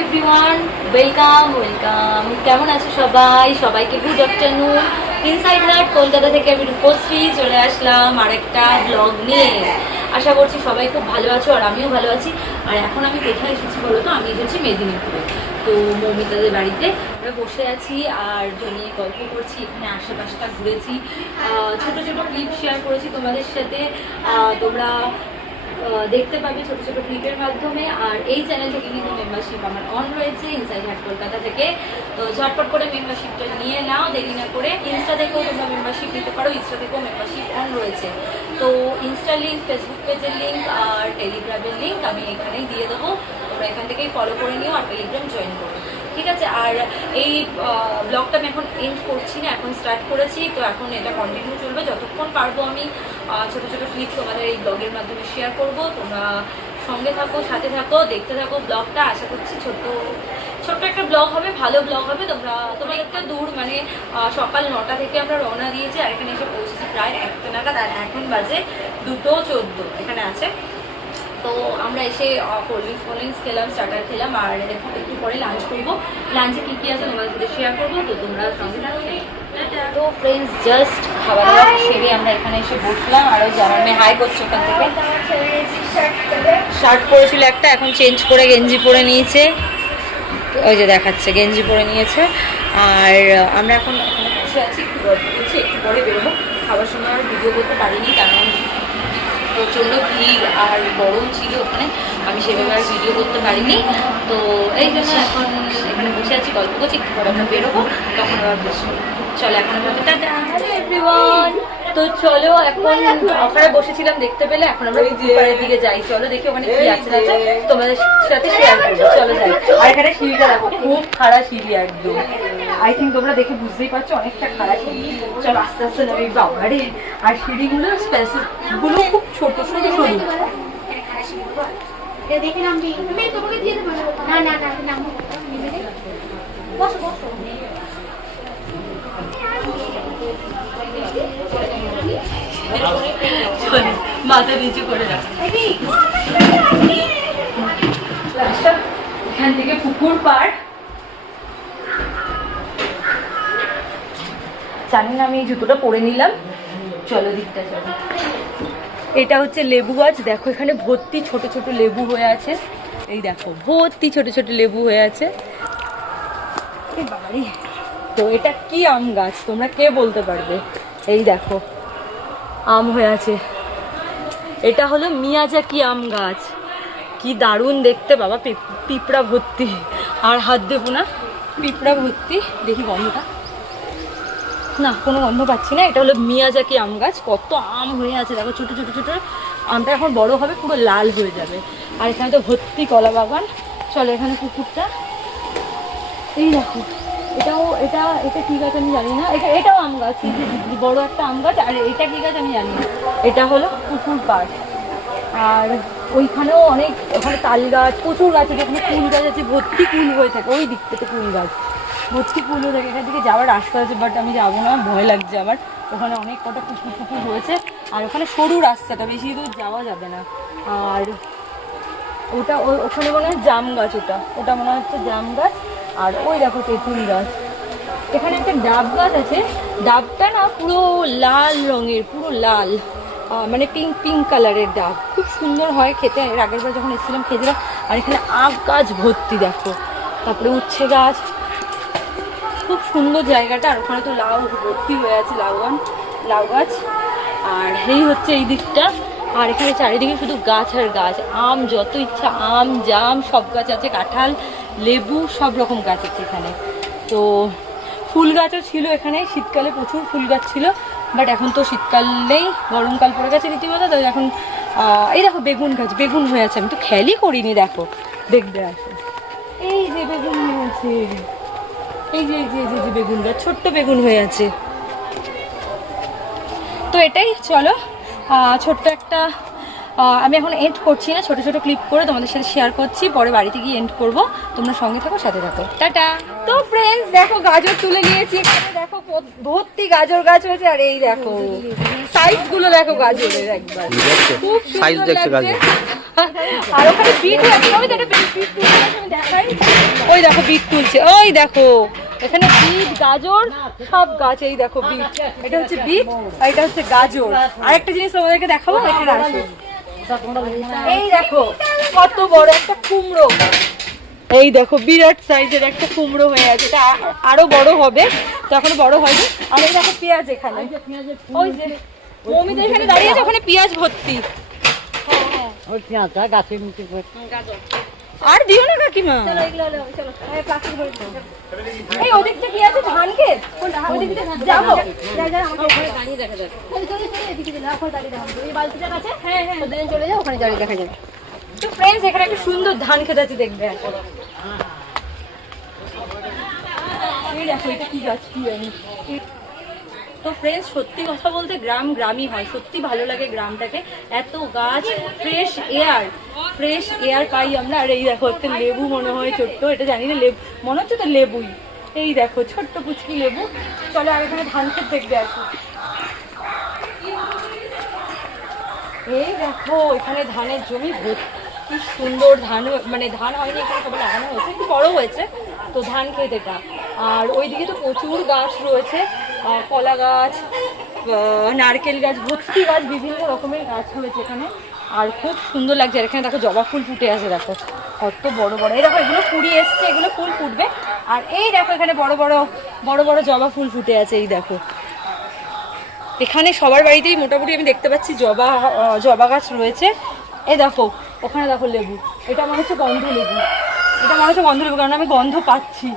Everyone welcome welcome কেমন আছো সবাইকে good afternoon. Inside heart Kolkata থেকে আমি রূপশ্রী চলে আসলাম আরেকটা ব্লগ নিয়ে। আশা করছি সবাই খুব ভালো আছো আর আমিও ভালো আছি। আর এখন আমি কোথায় এসেছি বলো তো? আমি এসেছি মেদিনীপুরে। তো মৌমিতাদের বাড়িতে আমরা বসে আছি আর জমিয়ে গল্প করছি। এখানে আশেপাশটা ঘুরেছি, ছোট ছোট ক্লিপ শেয়ার করেছি তোমাদের সাথে, তোমরা দেখতে পাবে ছোট ছোট ক্লিপের মাধ্যমে। আর এই চ্যানেল থেকে কিন্তু মেম্বারশিপ আমার অন রয়েছে ইনসাইড হার্ট কলকাতা থেকে। তো ঝটপট করে মেম্বারশিপটা নিয়ে নাও, দেরি না করে। ইনস্টা থেকেও তোমরা মেম্বারশিপ নিতে পারো, ইনস্টা থেকেও মেম্বারশিপ অন রয়েছে। তো ইনস্টা লিঙ্ক, ফেসবুক পেজের লিঙ্ক আর টেলিগ্রামের লিঙ্ক আমি এখানেই দিয়ে দেবো, তোমরা এখান থেকেই ফলো করে নিও আর টেলিগ্রাম জয়েন করো, ঠিক আছে? আর এই ব্লগটা আমি এখন এন্ড করছি না, এখন স্টার্ট করেছি। তো এখন এটা কন্টিনিউ চলবে যতক্ষণ পারবো। আমি ছোটো ছোটো ক্লিপ তোমাদের এই ব্লগের মাধ্যমে শেয়ার করব। তোমরা সঙ্গে থাকো, সাথে থাকো, দেখতে থাকো ব্লগটা। আশা করছি ছোট্ট একটা ব্লগ হবে, ভালো ব্লগ হবে। তোমরা একটা দূর, মানে সকাল 9টা থেকে আমরা রওনা দিয়েছি আর এখানে এসে পৌঁছেছি প্রায় 1টা নাগাদ। আর এখন বাজে 2:14 এখানে আছে। তো আমরা এসে কোল্ড ড্রিঙ্কস খেলাম, স্টার্টার খেলাম আর একটু পরে লাঞ্চ করবো। লাঞ্চে কী কী আছে তোমাদের সাথে শেয়ার করবো, তো তোমরা সঙ্গে থাকো। তো ফ্রেন্ডস, জাস্ট খাওয়া দাওয়া সেরে আমরা এখানে এসে বসলাম। আর ওই জামার মেয়ে হাই করছে ওখান থেকে। শার্ট পরেছিল একটা, এখন চেঞ্জ করে গেঞ্জি পরে নিয়েছে। ওই যে দেখাচ্ছে, গেঞ্জি পরে নিয়েছে। আর আমরা এখন এখানে বসে আছি, একটু গল্প করছি। একটু পরে বেরোবো। খাবার সময় আর ভিডিও করতে পারিনি, কারণ প্রচণ্ড ভিড় আর গরম ছিল ওখানে, আমি সেভাবে আর ভিডিও করতে পারিনি। তো এই জন্য এখন এখানে বসে আছি, গল্প করছি। একটু পরে আমরা বেরোবো, তখন আবার বসবো। চলো এখন আমরা টাটা এভরিওয়ান। তো চলো, এখন ওখানে বসেছিলাম দেখতে পেলে, এখন আমরা পাড়ের দিকে যাই। চলো দেখি ওখানে কি আছে না আছে, তোমাদের সাথে শেয়ার করবো। চলো যাই। আর এখানে সিঁড়িটা দেখো, খুব খাড়া সিঁড়ি একদম। আই থিঙ্ক তোমরা দেখে বুঝতেই পারছো অনেকটা খারাপ সিঁড়ি। চলো আস্তে আস্তে নেবে বাবারে। আর সিঁড়িগুলো স্পেসগুলো খুব ছোট ছোট সরু। মাথা নিচু করে রাখ। এখান থেকে পুকুর পাড়। জানি না, আমি এই জুতোটা পরে নিলাম। চলো দিকটা চলো। এটা হচ্ছে লেবু গাছ, দেখো এখানে ভর্তি ছোট ছোট লেবু হয়ে আছে। এই দেখো ভর্তি ছোট ছোট লেবু হয়ে আছে। তো এটা কি আম গাছ তোমরা কে বলতে পারবে? এই দেখো আম হয়ে আছে। এটা হলো মিয়াজাকি আম গাছ। কি দারুণ দেখতে বাবা, পিঁপড়া ভর্তি। আর হাত দেবো না, পিঁপড়া ভর্তি। দেখি গন্ধটা, না কোনো গন্ধ পাচ্ছি না। এটা হলো মিয়াজাকি আম গাছ। কত আম হয়ে আছে দেখো, ছোটো ছোটো ছোটো। আমটা এখন বড় হবে, পুরো লাল হয়ে যাবে। আর এখানে তো ভর্তি কলা বাগান। চলো এখানে পুকুরটা, এই দেখো। এটা কি গাছ আমি জানি না। এটাও আম গাছ, বড় একটা আম গাছ। আর এটা কি গাছ আমি জানি না। এটা হলো পুকুর পাড়। আর ওইখানেও অনেক, ওখানে তাল গাছ, প্রচুর গাছ আছে। এখানে কুল গাছ আছে, ভর্তি কুল হয়ে থাকে। ওই দিক থেকে কুল গাছ ভর্তি কুল হয়ে থাকে। এখান থেকে যাওয়ার রাস্তা আছে, বাট আমি যাবো না, ভয় লাগছে আমার। ওখানে অনেক কটা পুকুর হয়েছে। আর ওখানে সরু রাস্তাটা, বেশি দূর যাওয়া যাবে না। আর ওখানে মনে হয় জাম গাছ, ওটা মনে হচ্ছে জাম গাছ। আর ওই দেখো তেঁতুল গাছ। এখানে একটা ডাব গাছ আছে, ডাবটা না পুরো লাল রঙের, পুরো লাল, মানে পিঙ্ক কালারের ডাব। খুব সুন্দর হয় খেতে। এর আগের বার যখন এসেছিলাম খেয়েছিলাম। আর এখানে আখ গাছ ভর্তি দেখো, তারপরে উচ্ছে গাছ। খুব সুন্দর জায়গাটা। আর ওখানে তো লাউ ভর্তি হয়ে আছে, লাউ গাছ। আর এই হচ্ছে এই দিকটা। আর এখানে চারিদিকে শুধু গাছ আর গাছ। আম যত ইচ্ছা, আম জাম সব গাছ আছে, কাঁঠাল লেবু সব রকম গাছ আছে এখানে। তো ফুল গাছও ছিল এখানে, শীতকালে প্রচুর ফুল গাছ ছিল। বাট এখন তো শীতকাল নেই, গরমকাল পড়ে গেছে রীতিমতো। তো এখন এই দেখো বেগুন গাছ, বেগুন হয়ে আছে। আমি তো খেয়ালই করিনি, দেখো দেখবে আসো। এই যে বেগুন হয়ে আছে, এই যে বেগুন গাছ, ছোট্ট বেগুন হয়ে আছে। তো এটাই। চলো ছোট্ট একটা, আমি এখন এন্ড করছি না, ছোট ছোট ক্লিপ করে তোমাদের সাথে শেয়ার করছি। পরে বাড়িতে গিয়ে এন্ড করবো। তোমরা সঙ্গে থাকো, সাথে থাকো, টাটা। তো ফ্রেন্ডস দেখো, গাজর তুলে নিয়েছি। এখানে দেখো ভর্তি গাজর গাছ হয়েছে। আর এই দেখো সাইজ গুলো দেখো গাজরের, একবার খুব সুন্দর লাগছে। আর ওখানে বিট হয়েছে, আমি দেখাই। ওই দেখো বিট তুলছে, ওই দেখো এখানে বিট গাজর সব গাছ, এই দেখো বিট, এটা হচ্ছে বিট আর এটা হচ্ছে গাজর। আর একটা জিনিস তোমাদেরকে দেখাবো, এখানে আসো, এই দেখো কত বড় একটা কুমড়ো, এই দেখো বিরাট সাইজের একটা কুমড়ো হয়ে আছে, এটা আরো বড় হবে, তো এখনো বড় হয়নি। আর এই দেখো পেঁয়াজ, এখানে ওই যে মৌমিতা এখানে দাঁড়িয়ে আছে, ওখানে পেঁয়াজ ভর্তি। আর দিও না কাকিমা, এই ওদিকটা কি আছে ধান ক্ষেত, যাবো হ্যাঁ হ্যাঁ চলে যাও, ওখানে দাঁড়িয়ে দেখা যাবে। তো ফ্রেন্ডস এখানে একটা সুন্দর ধান ক্ষেত আছে, দেখবে এখন। এই দেখো এটা কি গাছ, কি জানি। তো ফ্রেন্ডস সত্যি কথা বলতে গ্রাম গ্রামই হয়, সত্যি ভালো লাগে গ্রামটাকে, এত গাছ, ফ্রেশ এয়ার পাই আমরা। আর এই দেখো একটা লেবু মনে হয় ছোট্ট, এটা জানি না লেবু মনে হচ্ছে তো, লেবুই, এই দেখো ছোট্ট পুচকি লেবু। চলো আর এখানে ধান ক্ষেত দেখবে এখন। এই দেখো এখানে ধানের জমি, কি সুন্দর ধান, মানে ধান হয়নি এখানে, সবাই লাগানো হয়েছে, একটু বড় হয়েছে তো ধান ক্ষেত এটা। আর ওইদিকে তো প্রচুর গাছ রয়েছে, কলা গাছ, নারকেল গাছ, ভর্তি গাছ, বিভিন্ন রকমের গাছ রয়েছে এখানে। আর খুব সুন্দর লাগছে। আর এখানে দেখো জবা ফুল ফুটে আছে, দেখো কত বড় বড়, এই দেখো এগুলো কুড়ি এসছে, এগুলো ফুল ফুটবে। আর এই দেখো এখানে বড় বড় জবা ফুল ফুটে আছে, এই দেখো এখানে সবার বাড়িতেই মোটামুটি আমি দেখতে পাচ্ছি জবা গাছ রয়েছে। এই দেখো ওখানে দেখো লেবু, এটা মনে হচ্ছে গন্ধ লেবু, কারণ আমি গন্ধ পাচ্ছি,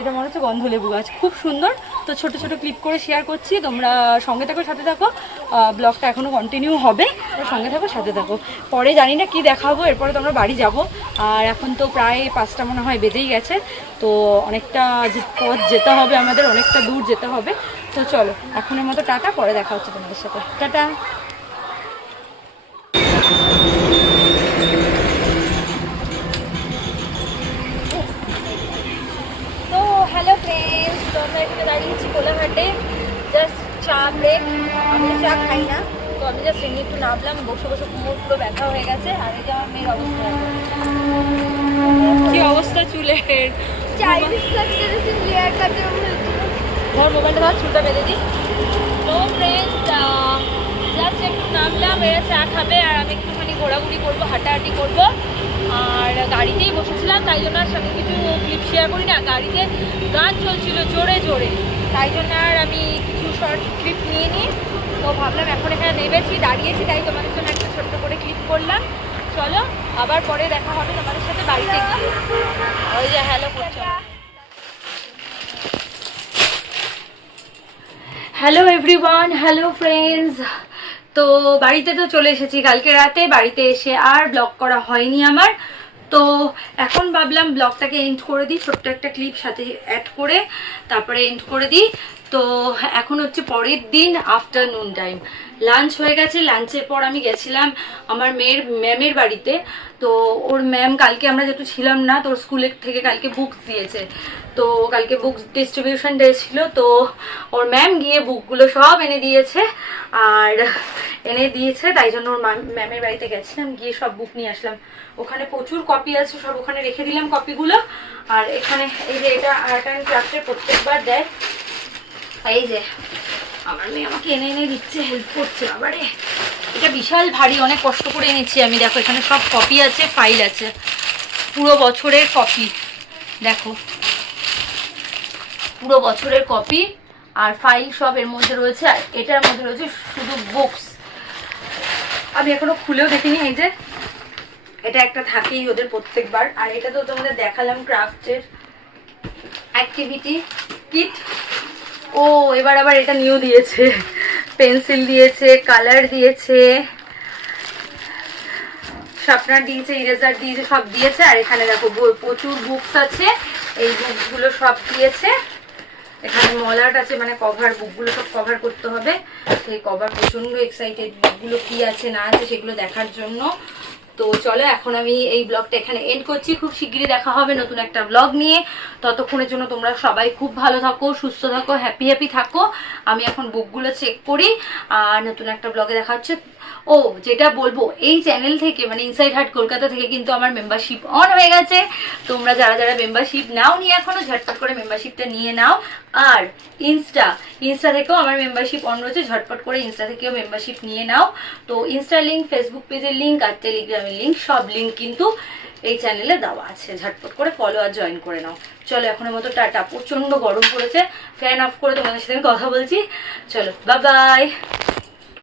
এটা মনে হচ্ছে গন্ধ লেবু গাছ, খুব সুন্দর। তো ছোট ছোট ক্লিপ করে শেয়ার করছি, তোমরা সঙ্গে থাকো, সাথে থাকো, ব্লগটা এখনও কন্টিনিউ হবে, সঙ্গে থাকো সাথে থাকো। পরে জানি না কি দেখাবো, এরপরে তোমরা বাড়ি যাব। আর এখন তো প্রায় 5টা মনে হয় বেজেই গেছে, তো অনেকটা পথ যেতে হবে আমাদের, অনেকটা দূর যেতে হবে। তো চলো এখনের মতো টাটা, পরে দেখা হচ্ছে তোমাদের সাথে, টাটা। তো হ্যালো ফ্রেন্ডস, তো আমরা এখানে দাঁড়িয়েছি কোলাঘাটে, জাস্ট চা ব্রেক। আমি চা খাই না, তো আমি জাস্ট এমনি একটু নামলাম, বসে বসে কোমর পুরো ব্যথা হয়ে গেছে। আর এই যে আমার মেয়ের অবস্থা, কি অবস্থা চুলের, ধর মোবাইলটা ধর, চুলটা বেঁধে দিই। তো ফ্রেন্ডস জাস্ট একটু নামলাম, এরা চা খাবে আর আমি একটুখানি ঘোরাঘুরি করবো, হাঁটাহাঁটি করবো। আর গাড়িতেই বসেছিলাম, তাই জন্য আর সাথে কিছু ক্লিপ শেয়ার করি না, গাড়িতে গান চলছিল জোরে জোরে, তাই জন্য আর আমি কিছু শর্ট ক্লিপ নিয়ে নিই। তো ভাবলাম এখন এখানে নেমেছি, দাঁড়িয়েছি, তাই তোমাদের জন্য একটা ছোট্ট করে ক্লিপ করলাম। চলো আবার পরে দেখা হবে তোমাদের সাথে বাড়িতে গিয়ে। ওই যে হ্যালো করছো, হ্যালো এভরিওয়ান, হ্যালো ফ্রেন্ডস। তো বাড়িতে তো চলে এসেছি কালকে রাতে, বাড়িতে এসে আর ব্লগ করা হয়নি আমার। তো এখন ভাবলাম ব্লগটাকে এন্ড করে দিই, ছোট্ট একটা ক্লিপ সাথে অ্যাড করে তারপরে এন্ড করে দিই। তো এখন হচ্ছে পরের দিন আফটারনুন টাইম, লাঞ্চ হয়ে গেছে। লাঞ্চের পর আমি গেছিলাম আমার মেয়ের ম্যামের বাড়িতে। তো ওর ম্যাম, কালকে আমরা যেহেতু ছিলাম না, তো ওর স্কুলের থেকে কালকে বুকস দিয়েছে, তো কালকে বুকস ডিস্ট্রিবিউশন ডে ছিল, তো ওর ম্যাম গিয়ে বুকগুলো সব এনে দিয়েছে। তাই জন্য ওর ম্যামের বাড়িতে গেছিলাম, গিয়ে সব বুক নিয়ে আসলাম। ওখানে প্রচুর কপি আছে, সব ওখানে রেখে দিলাম কপিগুলো। আর এখানে এই যে এটা আর্ট অ্যান্ড ক্রাফটের প্রত্যেকবার দেয়, এই যে আমার মেয়ে আমাকে এনে এনে দিচ্ছে, হেল্প করছে। আবারে এটা বিশাল ভারী, অনেক কষ্ট করে এনেছি আমি। দেখো এখানে সব কপি আছে, ফাইল আছে, পুরো বছরের কপি, দেখো পুরো বছরের কপি আর ফাইল সব এর মধ্যে রয়েছে। আর এটার মধ্যে রয়েছে শুধু বুকস, আমি এখনো খুলেও দেখিনি। এই যে এটা একটা থাকেই ওদের প্রত্যেকবার। আর এটা তো তোমাদের দেখালাম ক্রাফটের অ্যাক্টিভিটি কিট। ও এবার আবার এটা নিউ দিয়েছে, পেন্সিল দিয়েছে, কালার দিয়েছে, শার্পনার দিয়েছে, ইরেজার দিয়েছে, সব দিয়েছে। আর এখানে দেখো প্রচুর বুকস আছে, এই বুকসগুলো সব দিয়েছে। এখানে মলাট আছে, মানে কভার, বুকগুলো সব কভার করতে হবে। সেই কভার প্রচন্ড এক্সাইটেড, বুকগুলো কি আছে না আছে সেগুলো দেখার জন্য। তো চলো এখন আমি এই ব্লগটা এখানে এন্ড করছি। খুব শিগগিরই দেখা হবে নতুন একটা ব্লগ নিয়ে। ততক্ষণের জন্য তোমরা সবাই খুব ভালো থাকো, সুস্থ থাকো, হ্যাপি থাকো। আমি এখন বুকগুলো চেক করি, আর নতুন একটা ব্লগে দেখা হচ্ছে। ও যেটা বলবো, এই চ্যানেল থেকে মানে ইনসাইড হার্ট কলকাতা থেকে কিন্তু আমার মেম্বারশিপ অন হয়ে গেছে। তোমরা যারা যারা মেম্বারশিপ নাও নিয়ে এখনো, ঝটপট করে মেম্বারশিপটা নিয়ে নাও। আর ইনস্টা থেকেও আমার মেম্বারশিপ অন রয়েছে, ঝটপট করে ইনস্টা থেকেও মেম্বারশিপ নিয়ে নাও। তো ইনস্টা লিঙ্ক, ফেসবুক পেজের লিঙ্ক আর টেলিগ্রামের লিঙ্ক, সব লিঙ্ক কিন্তু এই চ্যানেলে দেওয়া আছে। ঝটপট করে ফলো আর জয়েন করে নাও। চলো এখনের মতো টাটা। প্রচন্ড গরম পড়েছে, ফ্যান অফ করে তোমাদের সাথে আমি কথা বলছি। চলো বাই বাই।